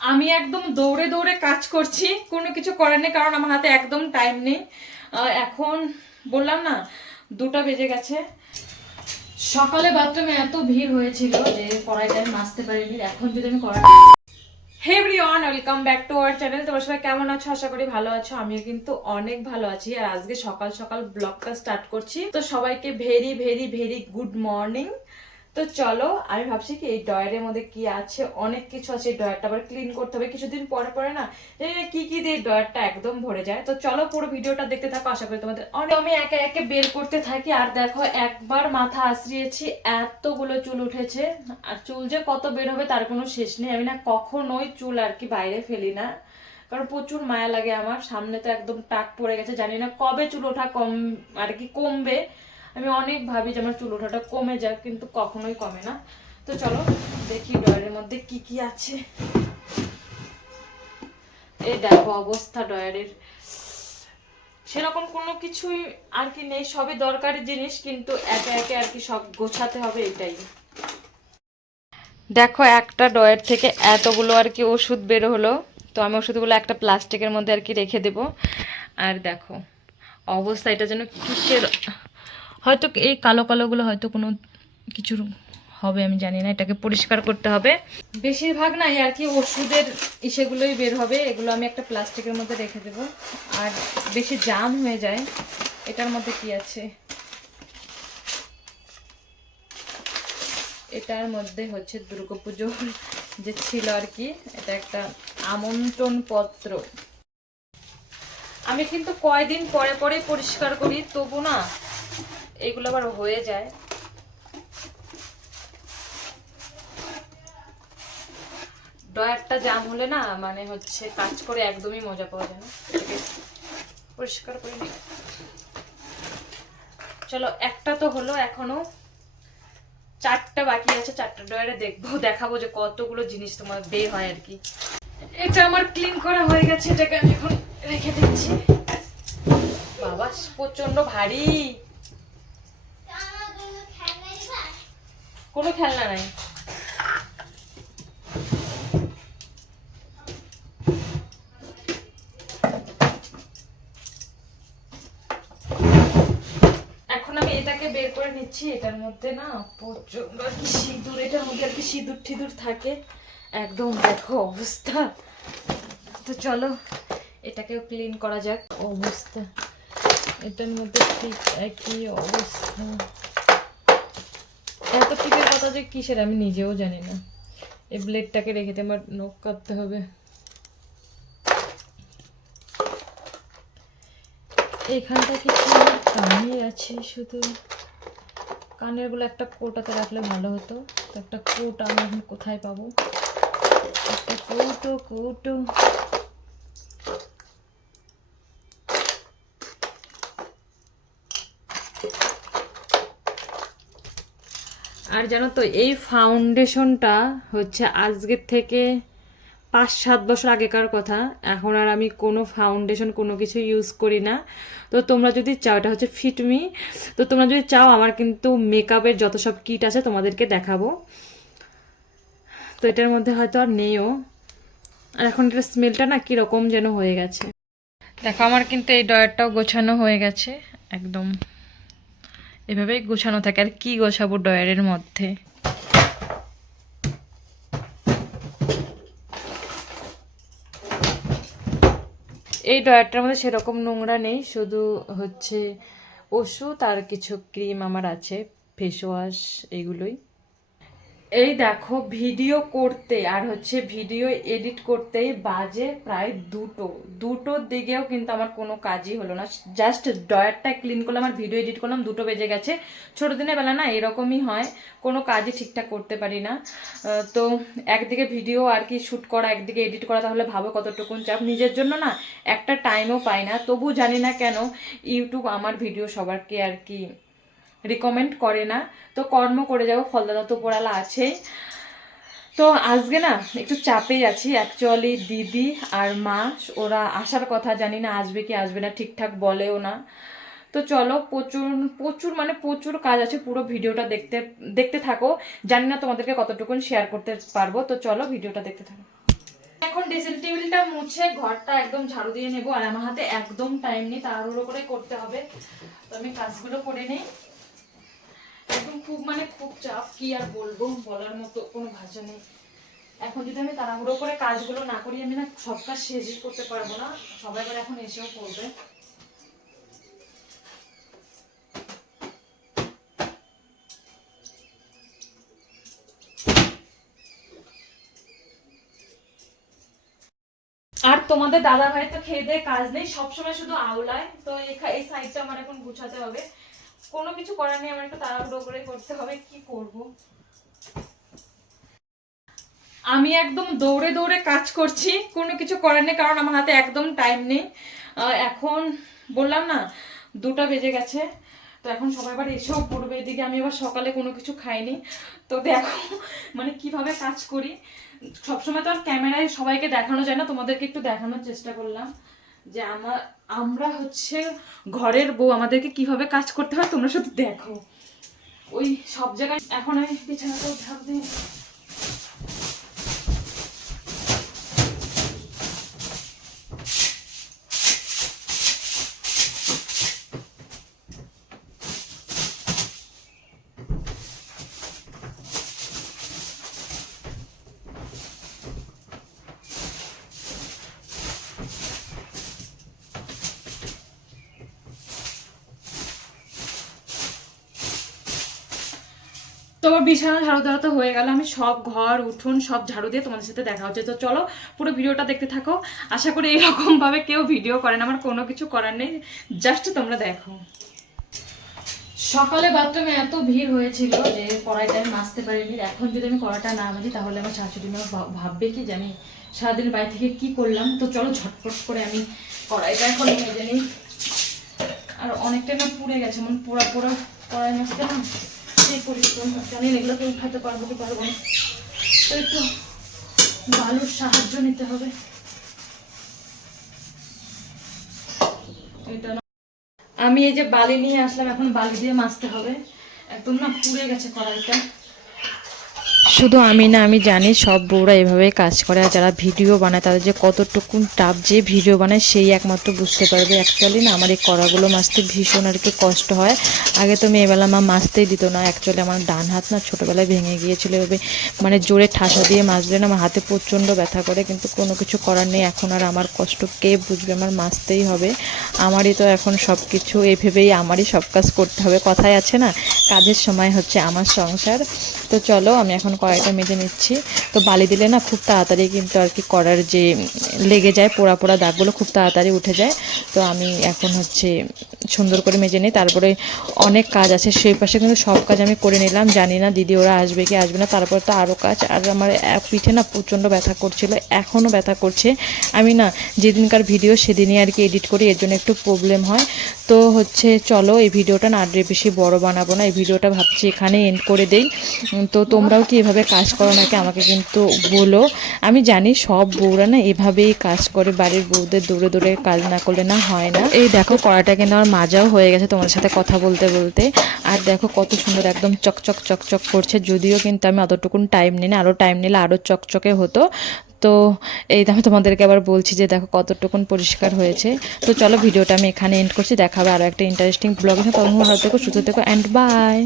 আমি একদম দৌড়ে দৌড়ে কাজ করছি, কোনো কিছু করার নেই, কারণ আমার হাতে একদম টাইম নেই। এখন বললাম না, দুটো বেজে গেছে। সকালে বাথরুমে এত ভিড় হয়েছিল যে কড়াইটা আমি মাজতে পারিনি, এখন যদি আমি কড়াই hey everyone welcome back to our channel তোমার সবাই কেমন আছো? আশা করি ভালো আছো। আমিও কিন্তু অনেক ভালো আছি। আর আজকে সকাল সকাল ব্লগটা স্টার্ট করছি। তো সবাইকে very very very good morning তো চলো, আমি ভাবছি কি এই ডয়ারের মধ্যে কি আছে, অনেক কিছু আছে ডয়ারটা আবার ক্লিন করতে হবে। কিছুদিন পরে পরে না, জানি না কি কি দিয়ে ডয়ারটা একদম ভরে যায়। তো চলো পুরো ভিডিওটা দেখতে থাকো, আশা করি তোমাদের অনেক আমি একে একে বের করতে থাকি। আর দেখো, একবার মাথা আশ্রিয়েছি এতগুলো চুল উঠেছে। আর চুল যে কত বের হবে তার কোনো শেষ নেই। আমি না কখনোই চুল আর কি বাইরে ফেলি না। কারণ প্রচুর মায়া লাগে আমার। সামনে তো একদম টাক পড়ে গেছে, জানি না কবে চুল ওঠা কম আর কি কমবে। আমি অনেক ভাবি যে আমার চুল ওঠাটা কমে যাক, কিন্তু কখনোই কমে না। তো চলো, দেখি ডয়ারের মধ্যে কি কি আছে। এই দেখো অবস্থা ডয়ারের সেরকম কোনো কিছুই আর কি নেই, সবই দরকারি জিনিস, কিন্তু একে একে আর কি সব গোছাতে হবে এটাই। দেখো, একটা ডয়ের থেকে এতগুলো আর কি ওষুধ বের হলো। তো আমি ওষুধগুলো একটা প্লাস্টিকের মধ্যে আর কি রেখে দেব। আর দেখো, অবস্থা এটা যেন কিসের হয়তো এই কালো কালোগুলো হয়তো কোনো কিছুর হবে, আমি জানি না, এটাকে পরিষ্কার করতে হবে। বেশিরভাগ না আর কি ওষুধের ইসেগুলোই বের হবে, এগুলো আমি একটা প্লাস্টিকের মধ্যে রেখে দেব। আর বেশি জাম হয়ে যায়, এটার মধ্যে কি আছে? এটার মধ্যে হচ্ছে দুর্গাপুজোর যে ছিল আর কি, এটা একটা আমন্ত্রণ পত্র আমি কিন্তু কয়দিন পরে পরে পরিষ্কার করি, তবু না এগুলো আবার হয়ে যায়। ডয়ারটা জাম হলে না মানে হচ্ছে কাজ করে একদমই মজা পাওয়া যায় না। পরিষ্কার করে চলো, একটা তো হলো এখনও। চারটা বাকি আছে, চারটা ডয়ারে দেখব, দেখাবো যে কতগুলো জিনিস তোমার বের হয় আর কি। এটা আমার ক্লিন করা হয়ে গেছে, এটাকে আমি এখন রেখে দিচ্ছি। বাবা প্রচণ্ড ভারী। কোনো খেলনা নাই। এটাকে বের করে নিচ্ছি, এটার মধ্যে না আর কি সিঁদুর আর কি সিঁদুর থাকে। একদম দেখো অবস্থা। তো চলো, এটাকেও ক্লিন করা যাক। অবস্থা। এটার মধ্যে ঠিক একই অবস্থা। এত টিপের কথা যে কিসের আমি নিজেও জানি না। এই ব্লেডটাকে রেখে দিয়ে আমার নখ কাটতে হবে। এখানটা কিছু কানে আছে শুধু? কানেরগুলো একটা কোটাতে রাখলে ভালো হতো। তো একটা কোট আমি এখন কোথায় পাবো? একটা কৌটো কৌটো। আর জানো তো, এই ফাউন্ডেশনটা হচ্ছে আজকের থেকে পাঁচ সাত বছর আগেকার কথা। এখন আর আমি কোনো ফাউন্ডেশন কোনো কিছু ইউজ করি না। তো তোমরা যদি চাও, এটা হচ্ছে ফিটমি তো তোমরা যদি চাও, আমার কিন্তু মেকআপের যত সব কিট আছে তোমাদেরকে দেখাবো। তো এটার মধ্যে হয়তো আর নেইও। আর এখন এটার স্মেলটা না কীরকম যেন হয়ে গেছে। দেখো, আমার কিন্তু এই ডয়ারটাও গোছানো হয়ে গেছে, একদম। এভাবেই গোছানো থাকে। আর কি গোছাবো ডয়ারের মধ্যে? এই ডয়ারটার মধ্যে সেরকম নোংরা নেই, শুধু হচ্ছে ওষুধ আর কিছু ক্রিম আমার আছে, ফেস ওয়াশ, এগুলোই। এই দেখো, ভিডিও করতে, আর হচ্ছে ভিডিও এডিট করতেই বাজে প্রায় দুটো। দুটোর দিকেও কিন্তু আমার কোনো কাজই হলো না। জাস্ট ডয়ারটা ক্লিন করলাম আর ভিডিও এডিট করলাম, দুটো বেজে গেছে। ছোটো দিনের বেলা না এরকমই হয়, কোনো কাজই ঠিকঠাক করতে পারি না। তো একদিকে ভিডিও আর কি শ্যুট করা, একদিকে এডিট করা, তাহলে ভাবো কতটুকুন চাপ। নিজের জন্য না একটা টাইমও পাই না। তবু জানি না কেন, ইউটিউব আমার ভিডিও সবারকে আর কি রিকমেন্ড করে না। তো কর্ম করে যাব ফলদাদা তো পড়ালা আছেই। তো আজকে না, একটু চাপেই আছি। অ্যাকচুয়ালি দিদি আর মা, ওরা আসার কথা জানি না, আসবে কি আসবে না, ঠিকঠাক বলেও না। তো চলো, প্রচুর প্রচুর মানে প্রচুর কাজ আছে, পুরো ভিডিওটা দেখতে দেখতে থাকো। জানি না তোমাদেরকে কতটুকুন শেয়ার করতে পারব। তো চলো, ভিডিওটা দেখতে থাকো। এখন ড্রেসিং টেবিলটা মুছে, ঘরটা একদম ঝাড়ু দিয়ে নেব। আর আমার হাতে একদম টাইম নেই, তাড়াহুড়ো করে করতে হবে। তো আমি কাজগুলো করে নিই। খুব মানে খুব চাপ, কি আর বলব? বলার মতো কোনো ভাষা নেই। এখন যদি আমি তাড়াহুড়ো করে কাজগুলো না করি, আমি না সব কাজ শেষই করতে পারব না। সবাই করে এখন এসেও করবে আর তোমাদের দাদা ভাই তো খেয়ে দিয়ে কাজ নেই, সবসময় শুধু আওলায়। তো এই সাইডটা আমার এখন গুছাতে হবে। কোনো কিছু করার নেই, আমার একটু তাড়াহুড়ো করে করতে হবে, কি করব? আমি একদম দৌড়ে দৌড়ে কাজ করছি, কোনো কিছু করার নেই, কারণ আমার হাতে একদম টাইম নেই। এখন বললাম না, দুটা বেজে গেছে, তো এখন সবাই আবার এসেও পড়বে এদিকে, আমি আবার সকালে কোনো কিছু খাইনি। তো দেখো মানে কীভাবে কাজ করি, সবসময় তো আর ক্যামেরায় সবাইকে দেখানো যায় না, তোমাদেরকে একটু দেখানোর চেষ্টা করলাম, যে আমার আমরা হচ্ছে ঘরের বউ, আমাদেরকে কীভাবে কাজ করতে হয় তোমরা শুধু দেখো। ওই সব জায়গায় এখন আমি বিছানাটা ঝাঁপ তো আমার বিছানা ঝাড়ু দেওয়া তো হয়ে গেল। আমি সব ঘর, উঠোন সব ঝাড়ু দিয়ে তোমাদের সাথে দেখা হচ্ছে। তো চলো, পুরো ভিডিওটা দেখতে থাকো। আশা করি এরকম ভাবে কেউ ভিডিও করে না। আমার কোনো কিছু করার নেই। জাস্ট তোমরা দেখো। সকালে বাথরুমে এত ভিড় হয়েছিল যে কড়াইটা আমি মাজতে পারিনি। এখন যদি আমি কড়াটা না মাজি, তাহলে আমার শাশুড়ি মা ভাববে কি যে আমি সারাদিন বাড়ি থেকে কি করলাম? তো চলো ঝটপট করে আমি কড়াইটা এখন মেজে নিই। আর অনেকটা না পুড়ে গেছে। মানে পোড়া পোড়া কড়াই মাছটা না? একটু বালুর সাহায্য নিতে হবে। এটা আমি এই যে বালি নিয়ে আসলাম, এখন বালি দিয়ে মাছতে হবে। একদম না পুড়ে গেছে কড়াইটা। শুধু আমি না, আমি জানি সব বউরা এভাবে কাজ করে আর যারা ভিডিও বানায়, তাদের যে কতটুকুন টাপ যে ভিডিও বানায়, সেই একমাত্র বুঝতে পারবে। অ্যাকচুয়ালি না, আমার এই কড়াগুলো মাজতে ভীষণ আর কি কষ্ট হয়। আগে তো মেয়েবেলা মা মাজতেই দিত না। অ্যাকচুয়ালি আমার ডান হাত না ছোটোবেলায় ভেঙে গিয়েছিল। এভাবে মানে জোরে ঠাসা দিয়ে মাজলে না, আমার হাতে প্রচণ্ড ব্যথা করে, কিন্তু কোনো কিছু করার নেই। এখন আর আমার কষ্ট কে বুঝবে? আমার মাজতেই হবে। আমারই তো এখন সব কিছু এভেবেই আমারই সব কাজ করতে হবে। কথায় আছে না, কাজের সময় হচ্ছে আমার সংসার। তো চলো, আমি এখন কড়াইটা মেজে নিচ্ছি। তো বালি দিলে না খুব তাড়াতাড়ি কিন্তু আর কি করার যে লেগে যায় পোড়া পোড়া দাগগুলো খুব তাড়াতাড়ি উঠে যায়। তো আমি এখন হচ্ছে সুন্দর করে মেজে নিই, তারপরে অনেক কাজ আছে, সেই পাশে কিন্তু সব কাজ আমি করে নিলাম, জানি না দিদি ওরা আসবে কি আসবে না, তারপরে তো আরও কাজ, আর আমার পিঠে না প্রচণ্ড ব্যথা করছিল, এখনও ব্যথা করছে, আমি না যেদিনকার ভিডিও সেদিনই আর কি এডিট করি, এর জন্য একটু প্রবলেম হয়, তো হচ্ছে চলো এই ভিডিওটা না আর বেশি বড় বানাবো না, এই ভিডিওটা ভাবছি এখানে এন্ড করে দেই তো তোমরাও কি এভাবে কাজ করো নাকি আমাকে কিন্তু বলো, আমি জানি সব বউরা না এভাবেই কাজ করে, বাড়ির বউদের দূরে দূরে কাজ না করলে না হয় না, এই দেখো কড়াটা কিন্তু আমার মাজাও হয়ে গেছে তোমার সাথে কথা বলতে বলতে। আর দেখো কত সুন্দর একদম চকচক চকচক করছে। যদিও কিন্তু আমি অতটুকুন টাইম নিই না আরও টাইম নিলে আরও চকচকে হতো। তো এই আমি তোমাদেরকে আবার বলছি যে দেখো কতটুকুন পরিষ্কার হয়েছে। তো চলো ভিডিওটা আমি এখানে এন্ড করছি। দেখাবে আরও একটা ইন্টারেস্টিং ব্লগ তখন ভালো থেকো, সুস্থ থেকো অ্যান্ড বাই